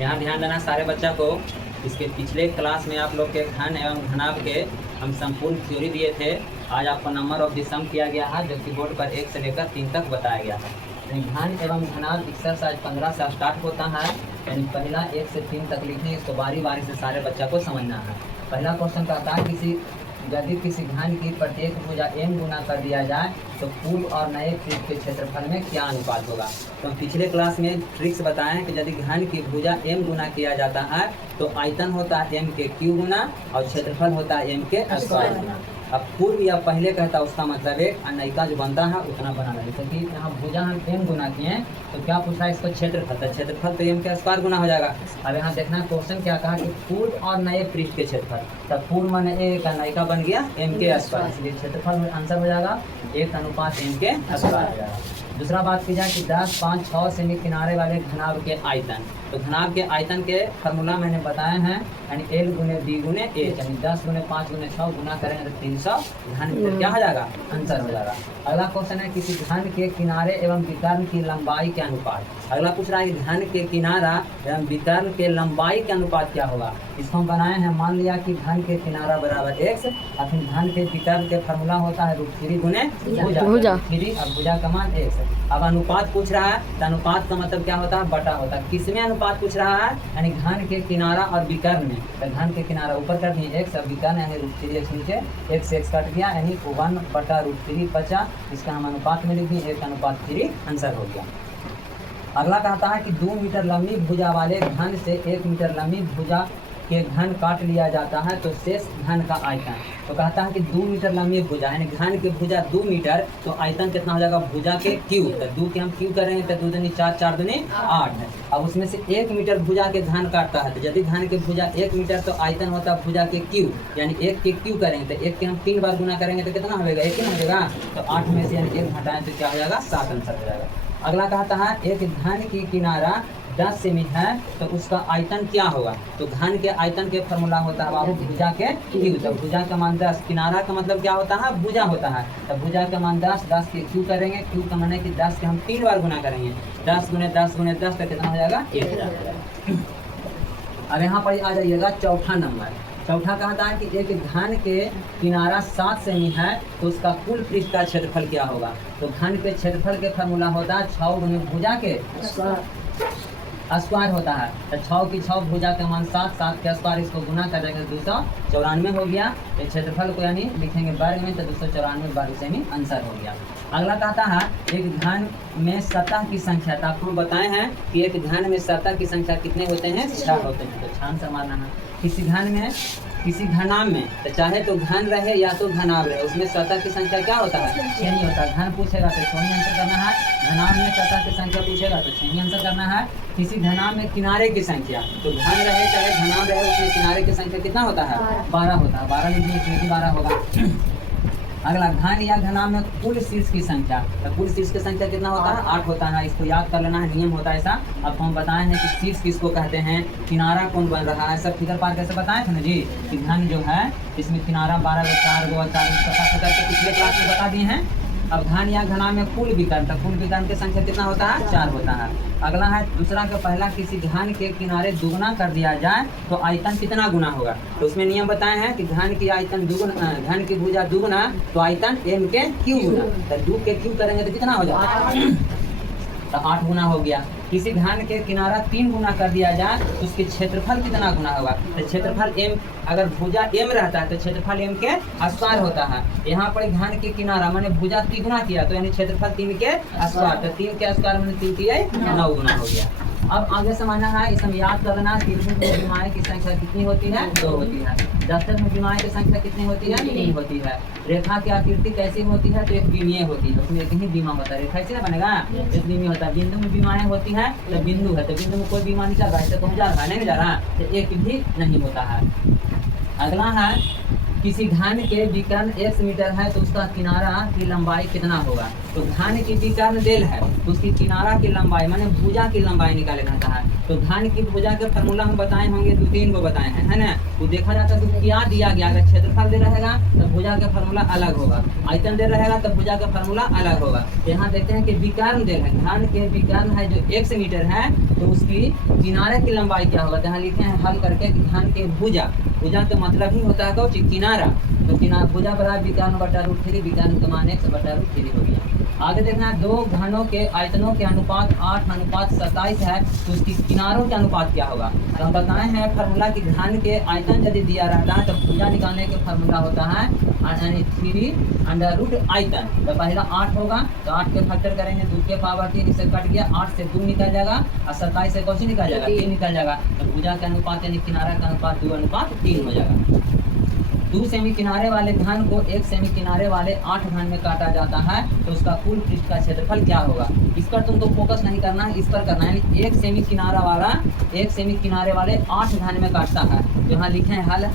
यहाँ ध्यान देना सारे बच्चा को। इसके पिछले क्लास में आप लोग के घन एवं घनाभ के हम संपूर्ण थ्योरी दिए थे। आज आपको नंबर ऑफ द सम किया गया है, जो कि बोर्ड पर 1 से लेकर 3 तक बताया गया है। यानी घन एवं घनाभ एक्सरसाइज 15 से स्टार्ट होता है। यानी पहला 1 से 3 तक लिखने, इसको बारी बारी से सारे बच्चा को समझना है। पहला क्वेश्चन कहता है यदि किसी घन की प्रत्येक भुजा m गुना कर दिया जाए तो पूर्व और नए पृष्ठ के क्षेत्रफल में क्या अनुपात होगा। तो हम पिछले क्लास में ट्रिक्स बताए हैं कि यदि घन की भुजा m गुना किया जाता है तो आयतन होता है m के q गुना और क्षेत्रफल होता है m के स्क्वायर गुना। अब पूर्व या पहले कहता है उसका मतलब एक अनयिका जो बनता है उतना बनाना। जैसे कि यहाँ भुजा हम m गुना किए तो क्या पूछा है इसको क्षेत्रफल, तो क्षेत्रफल तो m के स्क्वायर गुना हो जाएगा। अब यहाँ देखना क्वेश्चन क्या कहा कि पूर्व और नए पृष्ठ के क्षेत्रफल, तब पूर्व माने एक अनयिका बन गया m के स्क्वायर, इसलिए क्षेत्रफल में आंसर हो जाएगा 1 m के स्क्वायर हो जाएगा। दूसरा बात की जाए कि 10, 5, 6 सेमी किनारे वाले घनाभ के आयतन, तो घनाभ के आयतन के फार्मूला मैंने बताए हैं, यानी L गुने B गुने A, यानी 10 गुने 5 गुने 6 गुना करेंगे तो 300 घन मीटर क्या हो जाएगा, आंसर हो जाएगा। अगला क्वेश्चन है किसी घन के किनारे एवं विकर्ण की लंबाई के अनुपात। अगला पूछ रहा है कि घन के किनारा एवं विकर्ण के लंबाई के अनुपात क्या होगा। इसको हम बनाए हैं, मान लिया कि घन के किनारा बराबर x और फिर घन के विकर्ण के फार्मूला होता है √3 गुने भुजा, फिर अब भुजा का मान x। अब अनुपात पूछ रहा है तो अनुपात का मतलब क्या होता है, बटा होता है। किसमें अनुपात पूछ रहा है, यानी घन के किनारा और विकर्ण में। तो घन के किनारा ऊपर कर दिए x, अब विकर्ण यानी √3x नीचे, x से x कट गया यानी 1/√3 बचा। इसका हम अनुपात में लिख दिए 1:3, आंसर हो गया। अगला कहता है कि 2 मीटर लंबी भुजा वाले घन से 1 मीटर लंबी भुजा के घन काट लिया जाता है तो शेष घन का आयतन। तो कहता है कि 2 मीटर लंबी भुजा, यानी घन की भुजा 2 मीटर, तो आयतन कितना हो जाएगा भुजा के क्यू। तो 2 के हम क्यू करेंगे तो 2 दूनी 4, 4 दूनी 8 है। अब उसमें से 1 मीटर भुजा के घन काटता है, तो यदि घन की भुजा 1 मीटर तो आयतन होता है भुजा के क्यू, यानी 1 के क्यू करेंगे तो 1 के हम 3 बार गुना करेंगे तो कितना होगा, 1 ही ना होगा। तो 8 में से यानी 1 घटाएं तो क्या हो जाएगा, 7 आंसर हो जाएगा। अगला कहता है एक घन की किनारा 10 सेमी है तो उसका आयतन क्या होगा। तो घन के आयतन के फार्मूला होता है बाबू भुजा के क्यू। तो भुजा का मान 10, किनारा का मतलब क्या होता है, भुजा होता है। तो भुजा का मान 10, 10 के क्यू करेंगे, क्यू का माने कि 10 के हम 3 बार गुना करेंगे, 10 गुने 10 गुने 10 तो कितना हो जाएगा, 1000 हो जाएगा। अब यहाँ पर आ जाइएगा चौथा नंबर। चौथा कहता है कि एक घन के किनारा 7 सेमी है तो उसका कुल पृष्ठ का क्षेत्रफल क्या होगा। तो घन के क्षेत्रफल के फार्मूला होता है 6 गुने भुजा के स्क्वायर होता है। तो 6 की 6 भुजा का मान 7, 7 के स्क्वायर, इसको गुना कर देंगे 294 हो गया। ये क्षेत्रफल को यानी लिखेंगे वर्ग में तो 294 वर्ग सेमी आंसर हो गया। अगला कहता है एक घन में सतह की संख्या, तो आपको बताए हैं कि एक घन में सतह की संख्या कितने होते हैं, 6 होते हैं। तो छान से मारना है किसी घन में, किसी घनाभ में, तो चाहे तो घन रहे या तो घनाभ रहे, उसमें सतह की संख्या क्या होता है, 6 नहीं होता। घन पूछेगा तो 6 ही आंसर करना है, घनाभ में सतह की संख्या पूछेगा तो 6 ही आंसर करना है। किसी घनाभ में किनारे की संख्या, तो घन रहे चाहे घनाभ रहे उसमें किनारे की संख्या कितना होता है, 12 होता है। 12 लिखिए 12 होगा। अगला घन या घनाभ में कुल शीर्ष की संख्या, तो कुल शीर्ष की संख्या कितना होता है, 8 होता है। इसको याद कर लेना है, नियम होता है ऐसा। अब हम बताए हैं कि शीर्ष किसको कहते हैं, किनारा कौन बन रहा है, सब फिगर पार कैसे बताए थे ना जी, कि घन जो है इसमें किनारा 12 4 2 4 करके पिछले क्लास में बता दिए हैं। अब घन या घनाभ में कुल विकर्ण, तो कुल विकर्ण की संख्या कितना होता है, 4 होता है। अगला है दूसरा का पहला, किसी घन के किनारे दुगुना कर दिया जाए तो आयतन कितना गुना होगा। तो उसमें नियम बताए हैं कि घन की आयतन दुगुना, घन की भुजा दुगुना तो आयतन m के क्यू गुना, तो 2 के क्यू करेंगे तो कितना हो जाएगा, तो 8 गुना हो गया। किसी घन के किनारा 3 गुना कर दिया जाए तो उसके क्षेत्रफल कितना गुना होगा। तो क्षेत्रफल m, अगर भुजा m रहता है तो क्षेत्रफल m के स्क्वायर होता है। यहाँ पर घन के किनारा मैंने भुजा 3 गुना किया तो यानी क्षेत्रफल 3 के स्क्वायर, तो 3 के स्क्वायर मैंने 3 किया 9 गुना हो गया। अब आगे समझना है, इसे याद कर लेना, त्रिभुज में विमाएं की संख्या कितनी होती है, 2 होती है। दस्तक में विमाएं की संख्या कितनी होती है, 3 होती है। रेखा की आकृति कैसी होती है, तो एक विमीय होती है, उसमें एक ही बीमा होता है। रेखा ऐसे ना बनेगा, एक विमीय होता है। बिंदु में विमाएं होती है तो बिंदु है, तो बिंदु में कोई बीमा नहीं चल रहा है, तो जा रहा है नहीं जा रहा, तो एक भी नहीं होता है। अगला है किसी घन के विकर्ण 1 मीटर है तो उसका किनारा की लंबाई कितना होगा। तो घन की विकर्ण देल है, उसकी किनारा की लंबाई माने भुजा की लंबाई निकाले रहता है। तो घन की भुजा के फार्मूला हम बताए होंगे, 2-3 को बताए हैं, है ना। वो देखा जाता है तो क्या दिया गया, अगर क्षेत्रफल दे रहेगा तो भुजा का फार्मूला अलग होगा, आयतन दे रहेगा तो भुजा का फार्मूला अलग होगा। यहाँ देखते हैं कि विकर्ण देल है, घन के विकर्ण है जो 1 मीटर है, तो उसकी किनारे की लंबाई क्या होगा। तो यहाँ लिखे हैं हल करके कि घन के भुजा, भुजा तो मतलब ही होता है कौन किनारा, तो किनारा भुजा बराबर विकर्ण बटा √3, विकर्ण का मान x बटा √3 हो गया। आगे देखना है दो घनों के आयतनों के अनुपात 8:27 है, तो उसकी किनारों के अनुपात क्या होगा। तो हम बताए हैं फार्मूला कि घन के आयतन यदि दिया रहता है तो भुजा निकालने के फार्मूला होता है यानी 3 आयतन। तो पहला 8 होगा, तो 8 के फैक्टर करेंगे, 2 के पावर 3 इससे कट गया, 8 से 2 निकल जाएगा और 27 से कौन सी निकल जाएगा, 3 निकल जाएगा। तो भुजा के अनुपात यानी किनारा का अनुपात 2:3 हो जाएगा। 2 सेमी किनारे वाले घन को 1 सेमी किनारे वाले 8 घन में काटा जाता है, तो उसका कुल पृष्ठ का क्षेत्रफल क्या होगा। इस पर तुमको फोकस नहीं करना है, इस पर करना है। यानी 1 सेमी किनारा वाला 1 सेमी किनारे वाले 8 घन में काटता है। तो यहाँ लिखे हैं हल,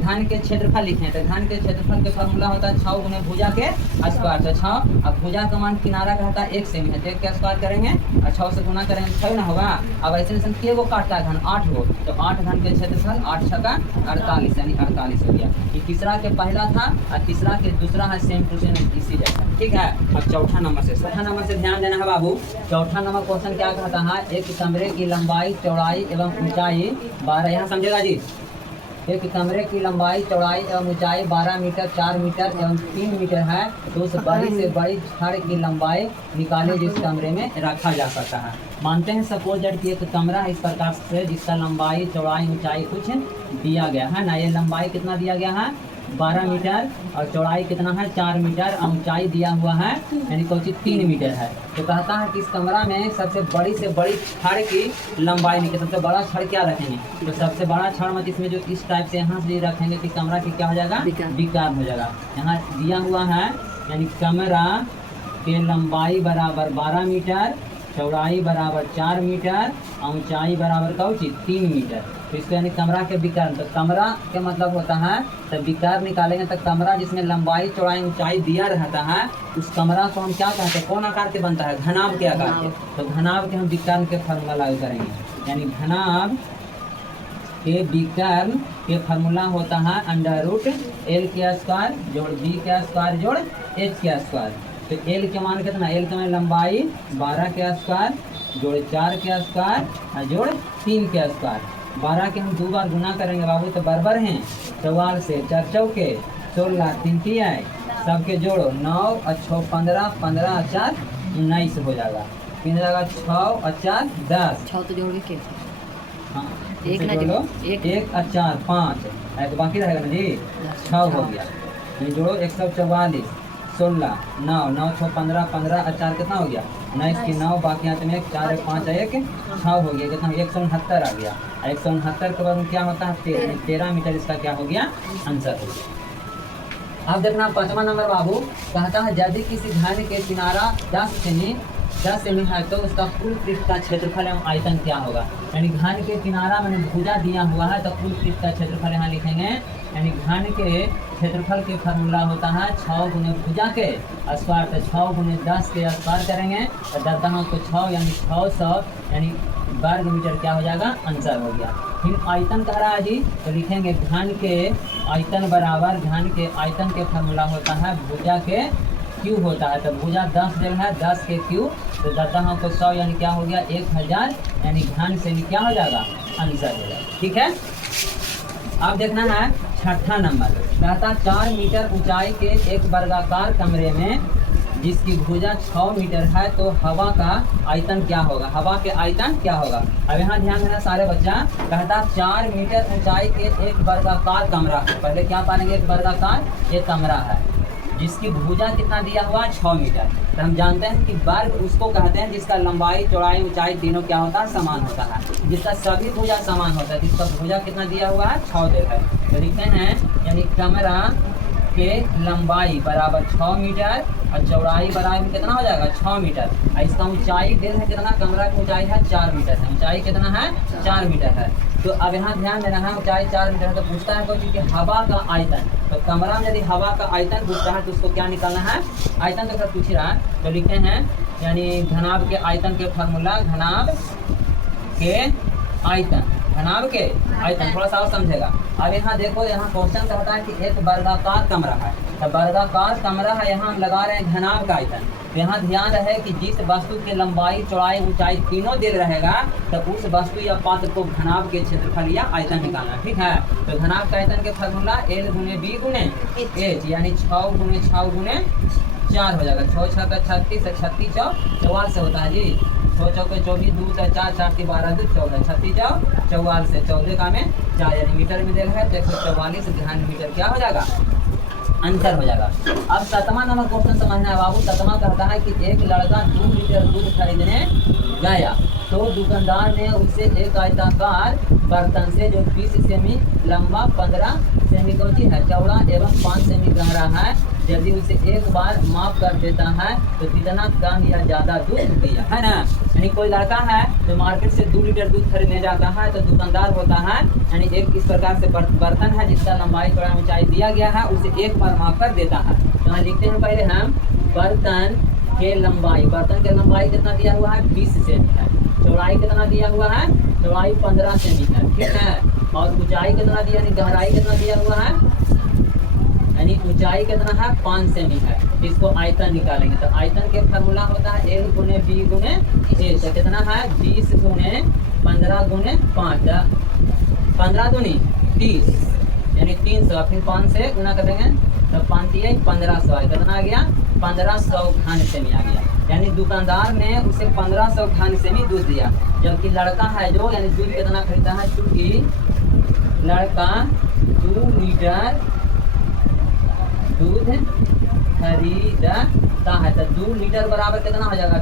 घन के क्षेत्रफल लिखे हैं। तो घन के क्षेत्रफल के फार्मूला होता है 6 गुने भुजा के स्क्वायर। तो 6, अब भुजा का मान किनारा का होता है 1 सेमी है, तो 1 के स्क्वायर करेंगे और 6 से गुना करेंगे 6 ना होगा। अब ऐसे के वो काटता है घन 8 गो, तो 8 घन के क्षेत्रफल 8 छका 48 यानी 48 हो गया। ये तीसरा के पहला था और तीसरा के दूसरा है, सेम टू सेम इसी जैसा, ठीक है। अब चौथा नंबर से ध्यान देना है बाबू। चौथा नंबर क्वेश्चन क्या कहता है, एक कमरे की लंबाई चौड़ाई एवं ऊंचाई 12, यहाँ समझेगा जी। एक कमरे की लंबाई चौड़ाई एवं ऊंचाई 12 मीटर, 4 मीटर एवं 3 मीटर है, तो उस बड़ी से बड़ी छड़ की लंबाई निकाले जिस कमरे में रखा जा सकता है। मानते हैं सपोज दैट कि एक कमरा है इस प्रकार से, जिसका लंबाई चौड़ाई ऊंचाई कुछ दिया गया है ना। ये लंबाई कितना दिया गया है 12 मीटर और चौड़ाई कितना है 4 मीटर और ऊंचाई दिया हुआ है यानी कुछ 3 मीटर है। तो कहता है कि इस कमरा में सबसे बड़ी से बड़ी छड़ की लंबाई निकले, सबसे बड़ा छड़ क्या रखेंगे, तो सबसे बड़ा छड़ मत इसमें जो इस टाइप से यहाँ से रखेंगे कि कमरा की क्या हो जाएगा, विकर्ण हो जाएगा। यहाँ दिया हुआ है यानी कमरा के लंबाई बराबर 12 मीटर, चौड़ाई बराबर 4 मीटर और ऊंचाई बराबर का 3 मीटर। तो इसको यानी कमरा के विकर्ण, तो कमरा के मतलब होता है तो विकर्ण निकालेंगे तो कमरा जिसमें लंबाई चौड़ाई ऊंचाई दिया रहता है, उस कमरा को हम क्या कहते हैं, कौन आकार के बनता है, घनाभ के आकार के। तो घनाभ के हम विकर्ण के फार्मूला लागू करेंगे, यानी घनाभ के विकर्ण के फार्मूला होता है √L के स्क्वायर जोड़ B के स्क्वायर जोड़ H के स्क्वायर। तो L के मान कितना, L के मान लंबाई 12 के स्क्वायर जोड़ 4 के स्क्वायर जोड़ 3 के स्क्वायर। 12 के हम 2 बार गुना करेंगे बाबू, तो बराबर हैं 44 से 4 चौके 16 3 तिहाई सबके जोड़ो 9 और 6 15, 15 और 4 19 हो जाएगा। 3 जगह 6 और 4 10, 6 तो जोड़ के हाँ एक ना जोड़ो, एक 1 और 4 5 तो बाकी रहेगा ना जी 6 हो गया। ये जोड़ो 144 16 9 9 6 15 15 और 4 कितना हो गया 19 की 9 बाकी हाथ में 4 1 5 1 6 हो गया, कितना 169 आ गया। 169 के बाद में क्या होता है 13 मीटर इसका क्या हो गया आंसर हो गया। अब देखना 5वां नंबर बाबू कहता है यदि किसी घन के किनारा 10 सेमी है तो उसका कुल पृष्ठ का क्षेत्रफल एवं आयतन क्या होगा। यानी घन के किनारा मैंने भुजा दिया हुआ है तो कुल पृष्ठ का क्षेत्रफल यहाँ लिखेंगे, यानी घन के क्षेत्रफल के फार्मूला होता है 6 गुने भुजा के स्क्वायर, तो 6 गुने 10 के स्क्वायर करेंगे तो 10 को 6 यानी 600 यानी वर्ग मीटर क्या हो जाएगा आंसर हो गया। फिर आयतन कह रहा है जी, तो लिखेंगे घन के आयतन बराबर, घन के आयतन के फार्मूला होता है भुजा के क्यूब होता है। तो भुजा 10 देना है 10 के क्यूब, तो 10 को 100 यानी क्या हो गया 1000 यानी घन से भी क्या हो जाएगा आंसर हो जाएगा, ठीक है। अब देखना है 6ठा नंबर कहता 4 मीटर ऊंचाई के एक वर्गाकार कमरे में जिसकी भुजा 6 मीटर है तो हवा का आयतन क्या होगा, हवा के आयतन क्या होगा। अब यहाँ ध्यान देना सारे बच्चा, कहता 4 मीटर ऊंचाई के एक वर्गाकार कमरा, पहले क्या पाएंगे एक वर्गाकार एक कमरा है जिसकी भुजा कितना दिया हुआ 6 मीटर। तो हम जानते हैं कि वर्ग उसको कहते हैं जिसका लंबाई चौड़ाई ऊंचाई तीनों क्या होता है समान होता है, जिसका सभी भुजा समान होता है, जिसका भुजा कितना दिया हुआ है 6 दिया है। तो लिखते हैं यानी कमरा के लंबाई बराबर 6 मीटर और चौड़ाई बराबर कितना हो जाएगा 6 मीटर। और इसका ऊंचाई दिल है कितना, कमरा की ऊंचाई है 4 मीटर है, ऊंचाई कितना है 4 मीटर है। तो अब यहाँ ध्यान देना है, ऊंचाई 4 मीटर है तो पूछता है कोई कि हवा का आयतन। तो कमरा में यदि हवा का आयतन पूछता है तो उसको क्या निकालना है, आयतन तो सर पूछ ही रहा है। तो लिखते हैं यानी घनाभ के आयतन के फार्मूला, घनाभ के आयतन, घनाभ के आयतन थोड़ा सा और समझेगा। अब यहाँ देखो, यहाँ क्वेश्चन कहता है कि एक वर्गाकार कमरा है, तो वर्गाकार कमरा है, यहाँ हम लगा रहे हैं घनाभ का आयतन। तो यहाँ ध्यान रहे कि जिस वस्तु के लंबाई चौड़ाई ऊंचाई तीनों दिल रहेगा तो उस वस्तु या पात्र को घनाभ के क्षेत्रफल या आयतन निकालना, ठीक है। तो घनाभ का आयतन के फार्मूला L गुने B गुने H, यानी 6 गुने 6 गुने 4 हो जाएगा। 6 6 का 36, 36 44 से होता है जी। 6 चौके 24, 2 से 4, 4 की 12, 2 14, 36 44 से 14 का में 4 यानी मीटर में दिल है तो 144 ध्यान मीटर क्या हो जाएगा, अंतर हो जाएगा। अब 7वां नंबर क्वेश्चन समझना है बाबू। 7वां कहता है कि एक लड़का 2 लीटर दूध खरीदने गया तो दुकानदार ने उससे एक आयताकार बर्तन से जो 20 सेमी लंबा, 15 सेमी कोची है चौड़ा एवं 5 सेमी गहरा है, यदि उसे एक बार माफ कर देता है तो कितना कम या ज़्यादा दूध दिया, है ना। यानी कोई लड़का है तो मार्केट से 2 लीटर दूध खरीदने जाता है तो दुकानदार होता है यानी एक इस प्रकार से बर्तन है जिसका लंबाई चौड़ाई ऊंचाई दिया गया है, उसे एक बार माफ कर देता है। तो यहाँ लिखते हैं पहले हम बर्तन के लंबाई, बर्तन के लंबाई कितना दिया हुआ है 20 सेमी है, चौड़ाई कितना दिया हुआ है, चौड़ाई 15 सेमी है, ठीक है। और ऊंचाई कितना दिया, यानी गहराई कितना दिया हुआ है, यानी ऊंचाई कितना है 5 सेमी है। इसको आयतन निकालेंगे तो आयतन के फार्मूला होता है L गुने B गुने A। तो कितना है 20 गुने 15 गुने 5, 15 दूनी 30 यानी 300, फिर 5 से गुना करेंगे तो 5 1500 कितना आ गया 1500 घन सेमी आ गया। यानी दुकानदार ने उसे 1500 घन सेमी दूध दिया, जबकि लड़का है जो यानी दूध कितना खरीदता है, चूँकि लड़का 2 लीटर दूध खरीदता है तो 2 लीटर बराबर कितना हो जाएगा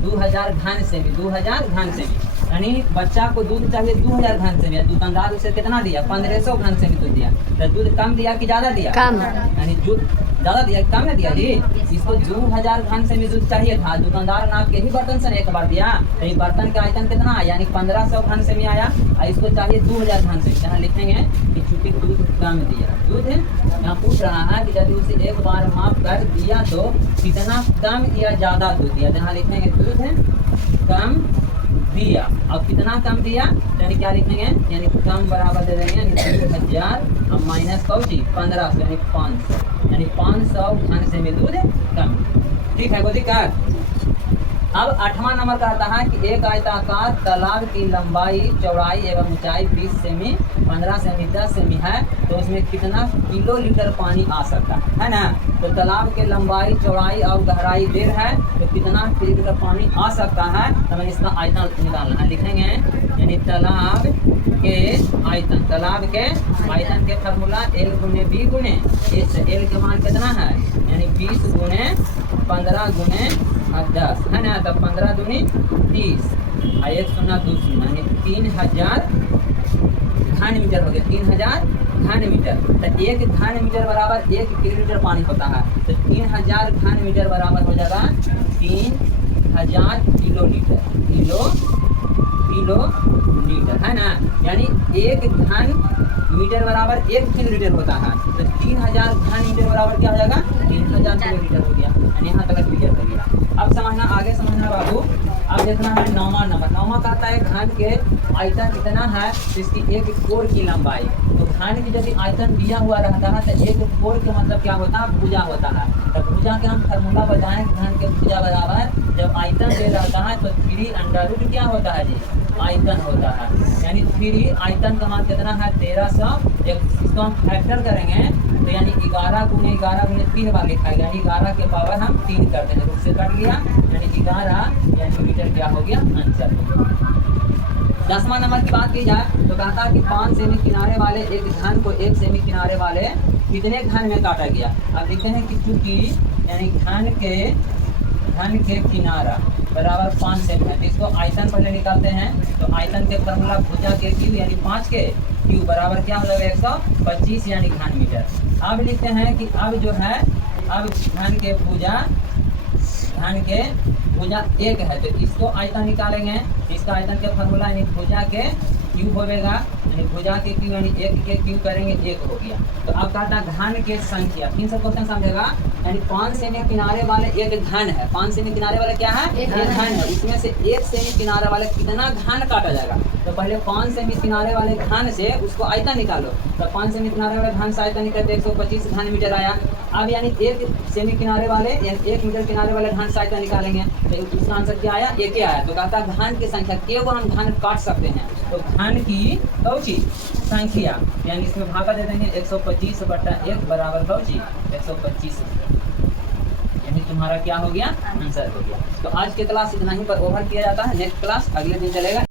2000 घन सेमी, 2000 घन सेमी। यानी बच्चा को दूध चाहिए 2000 घन सेमी, दुकानदार उसे कितना दिया 1500 घन सेमी दूध दिया। तो दूध कम दिया कि ज़्यादा दिया, कम, यानी दूध ज़्यादा दिया कम है दिया जी। इसको 2000 घन सेमी दूध चाहिए था, दुकानदार ने आपके ही बर्तन से एक बार दिया तो ये बर्तन का आयतन कितना आया यानी 1500 घन सेमी आया और इसको चाहिए 2000 घन सेमी। यहाँ लिखेंगे कि चूँकि दूध कम दिया, दूध यहाँ पूछ रहा है कि यदि उसे एक बार माफ कर दिया तो कितना कम या ज़्यादा दूध दिया। यहाँ लिखेंगे दूध कम दिया, अब कितना कम दिया यानी क्या लिखेंगे, यानी कम बराबर दे देंगे यानी 2000 अब माइनस 1500 यानी 500, यानी 500 घन सेमी दूध कम, ठीक है कोई दिक्कत। अब 8वां नंबर कहता है कि एक आयताकार तालाब की लंबाई चौड़ाई एवं ऊंचाई 20 सेमी 15 सेमी 10 सेमी है तो उसमें कितना किलो लीटर पानी आ सकता है ना। तो तालाब के लंबाई चौड़ाई और गहराई देर है तो कितना लीटर पानी आ सकता है, तो हमें इसका आयतन निकालना है। लिखेंगे यानी तालाब के आयतन, तालाब के आयतन के फार्मूला L गुने B गुने H। L के मान कितना है यानी 20 गुने 15 गुने 10 है ना, तो 15 दूनी 30 और 1 शून्य 2 शून्य यानी 3000 घन मीटर हो गया, 3000 घन मीटर। तो 1 घन मीटर बराबर 1 किलोमीटर पानी होता है, तो 3000 घन मीटर बराबर हो जाएगा 3000 किलो लीटर, किलो लीटर है ना। यानी 1 घन मीटर बराबर 1 किलो लीटर होता है, तो 3000 घन मीटर बराबर क्या हो जाएगा 3000 किलो लीटर हो गया। यानी यहाँ तक क्लियर हो गया। अब समझना, आगे समझना बाबू। अब देखना है 9वां नंबर। 9वां कहता है घन के आयतन कितना है इसकी एक कोर की लंबाई। तो घन की यदि आयतन दिया हुआ रहता है तो एक कोर के मतलब क्या होता है भुजा होता है। तो भुजा के हम फार्मूला बताएं घन के भुजा बराबर जब आयतन दे रहता है तो 3 क्या होता है जी आयतन होता है, यानी 3 आयतन का मान कितना है 1300। इसको हम फैक्टर करेंगे तो यानी 11 गुने 3 बार लिखा है, यानी 11 के पावर हम 3 कर देंगे, उससे कट लिया यानी 11 यानी मीटर क्या हो गया आंसर। 10वां नंबर की बात की जाए तो कहता है कि 5 सेमी किनारे वाले एक घन को 1 सेमी किनारे वाले कितने घन में काटा गया। अब देखते हैं कि चूँकि यानी घन के किनारा बराबर 5 सेमी है तो इसको आयतन पहले निकालते हैं। तो आयतन के फार्मूला भुजा के क्यू यानी 5 के क्यू बराबर क्या हो जाएगा 125 यानी घन मीटर। अब लिखते हैं कि अब जो है अब घन के भुजा एक है तो इसको आयतन निकालेंगे। इसका आयतन के फॉर्मूला यानी भुजा के क्यूब होगा, यानी भुजा के क्यूब यानी एक के क्यूब करेंगे एक हो गया। तो अब कहता है घन के संख्या, 3 से क्वेश्चन समझेगा, यानी 5 सेमी किनारे वाले एक घन है। 5 सेमी किनारे वाले क्या है? एक घन है। उसमें से 1 सेमी किनारे वाले कितना घन काटा जाएगा? तो पहले 5 सेमी किनारे वाले घन से उसको आयतन निकालो। तो 5 सेमी किनारे वाले घन से आयतन निकालते 125 घन मीटर आया। अब यानी 1 सेमी किनारे वाले 1 मीटर किनारे वाले घन से आयतन निकालेंगे तो उसका आंसर क्या आया? 1 आया। तो कहता है घन की संख्या के को हम घन काट सकते हैं। तो घन की कौची संख्या यानी इसमें भागा दे देंगे 125/1 बराबर कौची 125, यानी तुम्हारा क्या हो गया? आंसर हो गया। तो आज के क्लास इतना ही पर ओवर किया जाता है। नेक्स्ट क्लास अगले दिन चलेगा।